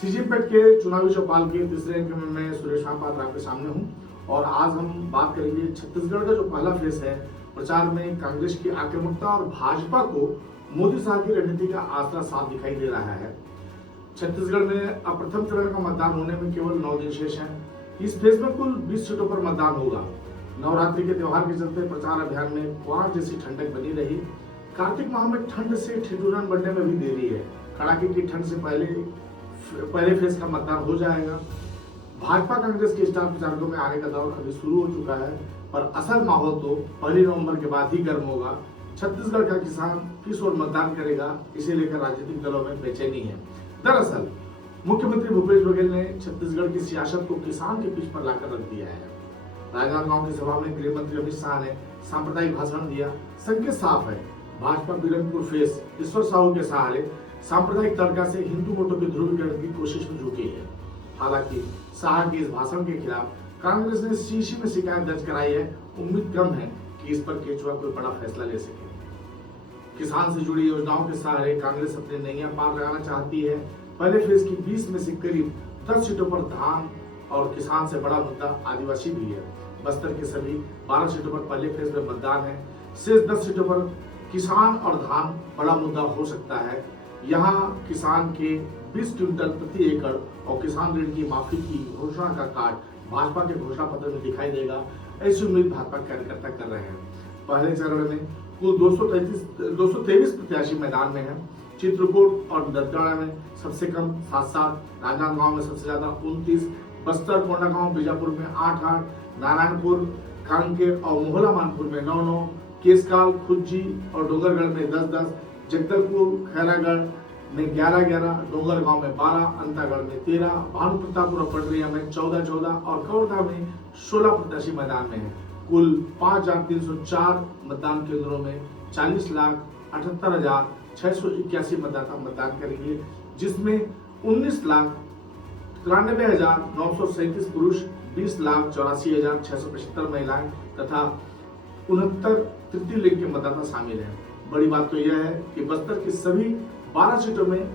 सीजीपेट के चुनावी चौपाल के तीसरे अंक में मैं सुरेश महापात्र आपके सामने हूं और आज हम बात करेंगे छत्तीसगढ़ का जो पहला फेस है प्रचार में कांग्रेस की आक्रामकता और भाजपा को मोदी साहब की रणनीति का आसरा साफ दिखाई दे रहा है। छत्तीसगढ़ में अब प्रथम चरण का मतदान होने में केवल 9 दिन शेष हैं। इस फेज में कुल 20 सीटों पर मतदान होगा। नवरात्रि के त्योहार के चलते प्रचार अभियान में कुआर जैसी ठंडक बनी रही। कार्तिक माह में ठंड से ठिठुरन बढ़ने में भी देरी है। कड़ाके की ठंड से पहले फेज का मतदान हो जाएगा। भाजपा कांग्रेस के स्टार प्रचारकों में आने का दौर अभी शुरू हो चुका है, पर असल माहौल तो 1 नवंबर के बाद ही गर्म होगा। छत्तीसगढ़ का किसान किस ओर मतदान करेगा, इसे लेकर राजनीतिक दलों में बेचैनी है। दरअसल मुख्यमंत्री भूपेश बघेल ने छत्तीसगढ़ की सियासत को किसान के पीठ पर लाकर रख दिया है। राजनांदगांव की सभा में गृह मंत्री अमित शाह ने सांप्रदायिक भाषण दिया। संकेत साफ है, भाजपा बिरनपुर फेस ईश्वर साहू के सहारे सांप्रदायिक तड़का से हिंदू वोटों के ध्रुवीकरण की कोशिश में जुटी है। हालांकि शाह के इस भाषण के खिलाफ कांग्रेस ने सीसी में शिकायत दर्ज कराई है। उम्मीद कम है कि इस पर केचुआ कोई बड़ा फैसला ले सके। किसान से जुड़ी योजनाओं के सहारे कांग्रेस अपने नैया पार लगाना चाहती है। पहले फेज की 20 में से करीब 10 सीटों पर धान और किसान से बड़ा मुद्दा आदिवासी भी है। बस्तर के सभी 12 सीटों पर पहले फेज में मतदान है। शेष 10 सीटों पर किसान और धान बड़ा मुद्दा हो सकता है। यहाँ किसान के 20 क्विंटल प्रति एकड़ और किसान ऋण की माफी की घोषणा का कार्ड भाजपा के घोषणा पत्र में दिखाई देगा, ऐसी उम्मीद भाजपा कार्यकर्ता कर रहे हैं। पहले चरण में कुल 223 प्रत्याशी मैदान में हैं। चित्रकूट और दंतेवाड़ा में सबसे कम 7-7, राजनांदगांव में सबसे ज्यादा 29, बस्तर, कोंडागांव, बीजापुर में 8-8, नारायणपुर, कांकेर और मोहला मानपुर में 9-9, केसकाल, खुज्जी और डोंगरगढ़ में 10-10, जगदलपुर, खैरागढ़ में 11-11, डोंगरगांव में 12, अंतागढ़ में 13, भानुप्रतापपुर और पटरिया में 14-14 और कवर्धा में 16 प्रत्याशी मैदान में हैं। कुल 5,304 मतदान केंद्रों में 40,78,681 मतदाता मतदान करेंगे, जिसमें 19,93,937 पुरुष, 20,84,675 महिलाएं तथा 69 तृतीय लिंग के मतदाता शामिल हैं। बड़ी बात तो यह है कि बस्तर की सभी 12 सीटों में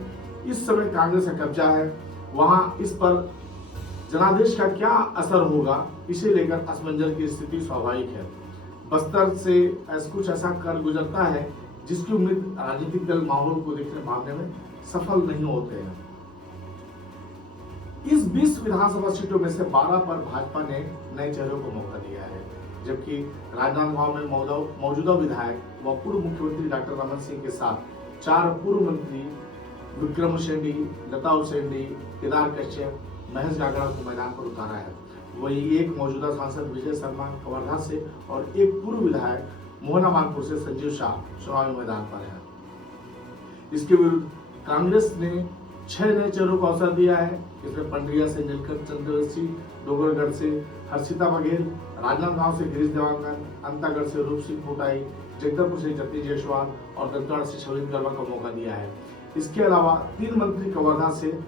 इस समय कांग्रेस का कब्जा है। वहां इस पर जनादेश का क्या असर होगा, इसे लेकर असमंजस की स्थिति स्वाभाविक है। बस्तर से कुछ ऐसा कर गुजरता है जिसकी उम्मीद राजनीतिक दल माहौल को देखने भागने में सफल नहीं होते हैं। इस 20 विधानसभा सीटों में से 12 पर भाजपा ने नए चेहरों को मौका दिया है, जबकि राजनांदगांव में मौजूदा विधायक व पूर्व मुख्यमंत्री डॉक्टर रमन सिंह के साथ 4 पूर्व मंत्री विक्रम उसेंडी, लता उसेंडी, केदार कश्यप, महेश गागड़ा को मैदान पर उतारा है। वही एक मौजूदा सांसद विजय शर्मा कवर्धा से और एक पूर्व विधायक मोहना मानपुर से संजीव शाह चुनावी मैदान पर है। इसके विरुद्ध कांग्रेस ने 6 नए चेहरों को अवसर दिया है। इसमें पंडरिया से नीलकंठ चंद्रवंशी, डोंगरगढ़ से हर्षिता बघेल, राजनांदगांव से गिरीश देवांगन, अंतागढ़ से रूप सिंह कोटाई, जगदलपुर से जतिन जायसवाल और दंतेवाड़ा से शवेंद्र गर्मा को मौका दिया है। इसके अलावा 3 मंत्री कवर्धा से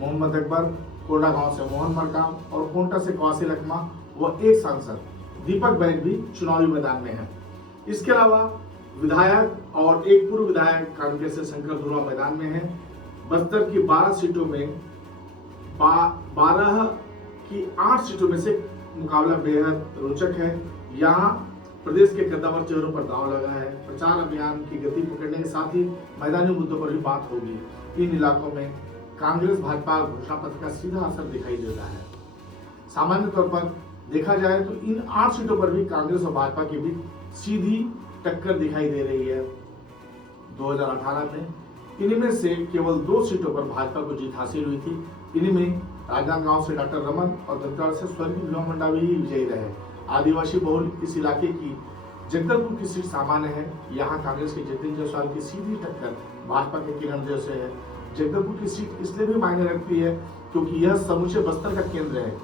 मोहम्मद अकबर, कोंडागांव से मोहन मरकाम और कोंटा से कवासी लखमा व एक सांसद दीपक बैग भी चुनावी मैदान में है। इसके अलावा विधायक और एक पूर्व विधायक कांकेर से शंकर धुर्वा मैदान में है। बस्तर की 12 सीटों में 12 की 8 सीटों में से मुकाबला बेहद रोचक है। यहाँ प्रदेश के कद्दावर चेहरों पर दांव लगा है। प्रचार अभियान की गति पकड़ने के साथ ही मैदानी मुद्दों पर भी बात होगी। इन इलाकों में कांग्रेस भाजपा घोषणा पत्र का सीधा असर दिखाई देता है। सामान्य तौर पर देखा जाए तो इन 8 सीटों पर भी कांग्रेस और भाजपा के बीच सीधी टक्कर दिखाई दे रही है। 2018 में इनमें से केवल 2 सीटों पर भाजपा को जीत हासिल हुई थी। इनमें राजनांदगांव से डॉक्टर रमन और दंतेवाड़ा से स्वर्गीय भीमा मंडावी ही विजयी रहे। आदिवासी बहुल इस इलाके की जगदलपुर की सीट सामान्य है। यहाँ कांग्रेस के जतिन जायसवाल की सीधी टक्कर भाजपा के किरण देव से है। जगदलपुर की सीट इसलिए भी मायने रखती है क्योंकि यह समूचे बस्तर का केंद्र है।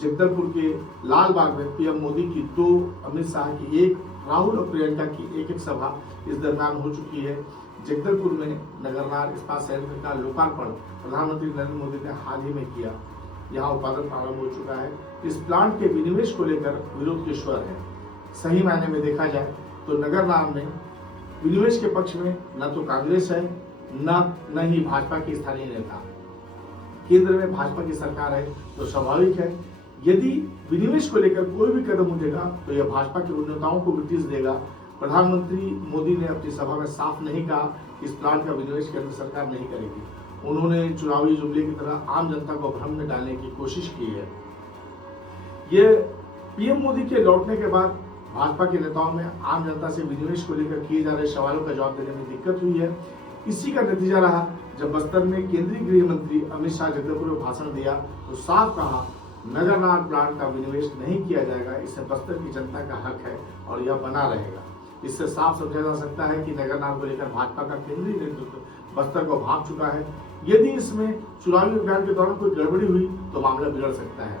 जगदलपुर के लाल बाग में पीएम मोदी की 2, अमित शाह की 1, राहुल और प्रियंका की 1-1 सभा इस दरमियान हो चुकी है। जगदलपुर में नगरनार इस्पात संयंत्र का लोकार्पण प्रधानमंत्री नरेंद्र मोदी ने हाल ही में किया। यहाँ उत्पादन प्रारंभ हो चुका है। इस प्लांट के विनिवेश को लेकर विरोध के स्वर है। सही मायने में देखा जाए तो नगरनार में विनिवेश के पक्ष में न तो कांग्रेस है न ही भाजपा के स्थानीय नेता। केंद्र में भाजपा की सरकार है तो स्वाभाविक है यदि विनिवेश को लेकर कोई भी कदम उठेगा तो यह भाजपा के उन नेताओं को ब्रिटिश देगा। प्रधानमंत्री मोदी ने अपनी सभा में साफ नहीं कहा इस प्लान का विनिवेश केंद्र सरकार नहीं करेगी। उन्होंने चुनावी जुमले की तरह आम जनता को भ्रम में डालने की कोशिश की है। ये पीएम मोदी के लौटने के बाद भाजपा के नेताओं में आम जनता से विनिवेश को लेकर किए जा रहे सवालों का जवाब देने में दिक्कत हुई है। इसी का नतीजा रहा जब बस्तर में केंद्रीय गृह मंत्री अमित शाह जगदलपुर में भाषण दिया तो साफ कहा नगरनार प्लांट का विनिवेश नहीं किया जाएगा। इससे बस्तर की जनता का हक है और यह बना रहेगा। इससे साफ समझा जा सकता है कि नगरनार को लेकर भाजपा का केंद्रीय नेतृत्व बस्तर को भांप चुका है। यदि इसमें चुनावी अभियान के दौरान कोई गड़बड़ी हुई तो मामला बिगड़ सकता है।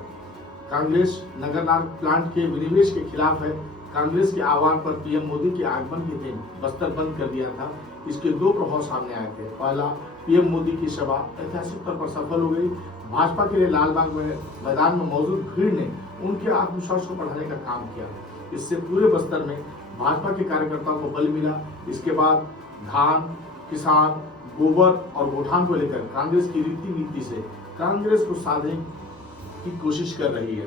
कांग्रेस नगरनार प्लांट के विनिवेश के खिलाफ है। कांग्रेस के आह्वान पर पीएम मोदी के आगमन के दिन बस्तर बंद कर दिया था। इसके दो प्रभाव सामने आए थे। पहला, पीएम मोदी की सभा ऐतिहासिक तौर पर सफल हो गई। भाजपा के लिए लालबाग मैदान में मौजूद भीड़ ने उनके आत्मविश्वास को बढ़ाने का काम किया। इससे पूरे बस्तर में भाजपा के कार्यकर्ताओं को बल मिला। इसके बाद धान, किसान, गोबर और गोठान को लेकर कांग्रेस की रीति नीति से कांग्रेस को साधने की कोशिश कर रही है।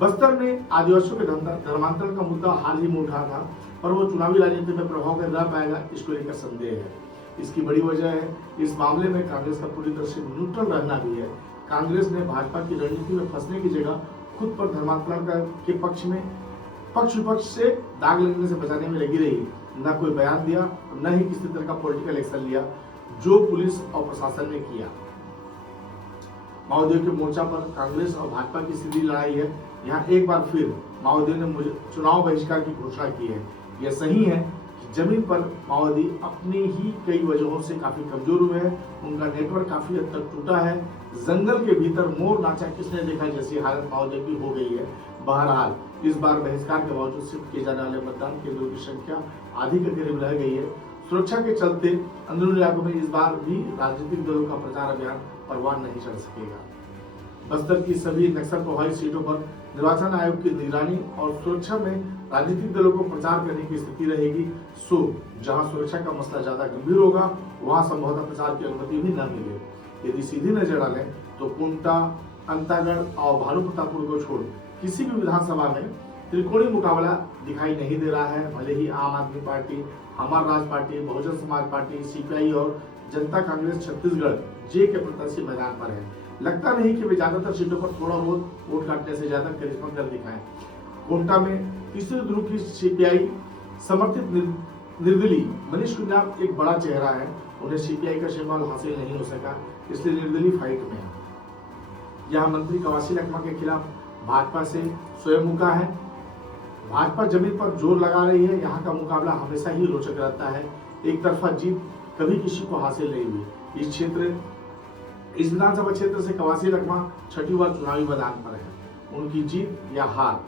बस्तर में आदिवासियों के धर्मांतरण का मुद्दा हाल ही में उठा था, पर वो चुनावी राजनीति में प्रभाव कर रह पाएगा इसको लेकर संदेह है। इसकी बड़ी वजह है इस मामले में कांग्रेस का पूरी तरह से न्यूट्रल रहना भी है। कांग्रेस ने भाजपा की रणनीति में फंसने की जगह खुद पर धर्मांतरण के पक्ष विपक्ष से दाग लगने से बचाने में लगी रही। न कोई बयान दिया, न ही किसी तरह का पॉलिटिकल एक्शन लिया, जो पुलिस और प्रशासन ने किया। माओवादियों के मोर्चा पर कांग्रेस और भाजपा की सीधी लड़ाई है। यहाँ एक बार फिर माओवादियों ने चुनाव बहिष्कार की घोषणा की है। यह सही है कि जमीन पर माओवादी अपनी ही कई वजहों से काफी कमजोर हुए हैं। उनका नेटवर्क काफी हद तक टूटा है। जंगल के भीतर मोर नाचा किसने देखा जैसी हालत माओवादियों की हो गई है। बहरहाल इस बार बहिष्कार के बावजूद शिफ्ट किए जाने वाले मतदान केंद्रों की संख्या आधी के करीब रह गई है। सुरक्षा के चलते अंदरूनी इलाकों में इस बार भी राजनीतिक दलों का प्रचार अभियान परवान नहीं चढ़ सकेगा। बस्तर की सभी नक्सल प्रभावित सीटों पर निर्वाचन आयोग की निगरानी और सुरक्षा में राजनीतिक दलों को प्रचार करने की स्थिति रहेगी। सो जहां सुरक्षा का मसला ज्यादा गंभीर होगा वहां संभवतः प्रचार की अनुमति भी न मिले। यदि सीधी नजर डालें तो कुंटा, अंतागढ़ और भानुप्रतापपुर को छोड़ किसी भी विधानसभा में त्रिकोणीय मुकाबला दिखाई नहीं दे रहा है। भले ही आम आदमी पार्टी, हमार राज party, Bahujan Samaj party, CPI और जनता कांग्रेस छत्तीसगढ़ जे के प्रत्याशी मैदान पर है। लगता नहीं कि वे ज्यादातर सीटों पर थोड़ा बहुत वोट काटने से ज्यादा करिश्मा कर दिखाएं। कोंटा में तीसरे ध्रुव की सीपीआई समर्थित निर्दलीय मनीष कुंजाम एक बड़ा चेहरा है। उन्हें सीपीआई का सिंबल हासिल नहीं हो सका, इसलिए निर्दलीय फाइट में है। यहाँ मंत्री कवासी लखमा के खिलाफ भाजपा से स्वयं मुका है। भाजपा जमीन पर जोर लगा रही है। यहाँ का मुकाबला हमेशा ही रोचक रहता है। एक तरफा जीत कभी किसी को हासिल नहीं हुई। इस विधानसभा क्षेत्र से कवासी लखमा छठी बार चुनावी मैदान पर है। उनकी जीत या हार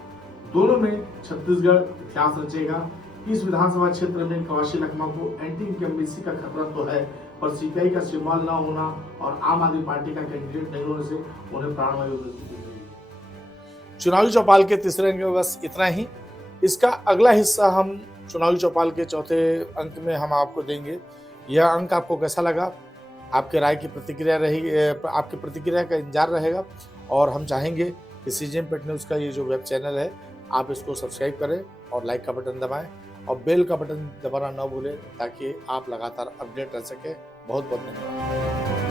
दोनों में छत्तीसगढ़ इतिहास रचेगा। इस विधानसभा क्षेत्र में कवासी लखमा को एंटी इनकम्बेंसी का खतरा तो है, पर सीपीआई का सिंबल न होना और आम आदमी पार्टी का कैंडिडेट नहीं होने से उन्हें प्राणवायु मिलती है। चुनावी चौपाल के तीसरे अंक में बस इतना ही। इसका अगला हिस्सा हम चुनावी चौपाल के चौथे अंक में हम आपको देंगे। यह अंक आपको कैसा लगा, आपके राय की प्रतिक्रिया रहेगी, आपकी प्रतिक्रिया का इंतजार रहेगा। और हम चाहेंगे कि सीजीएम पेट न्यूज़ का ये जो वेब चैनल है आप इसको सब्सक्राइब करें और लाइक का बटन दबाएं और बेल का बटन दबाना न भूलें ताकि आप लगातार अपडेट रह सकें। बहुत बहुत धन्यवाद।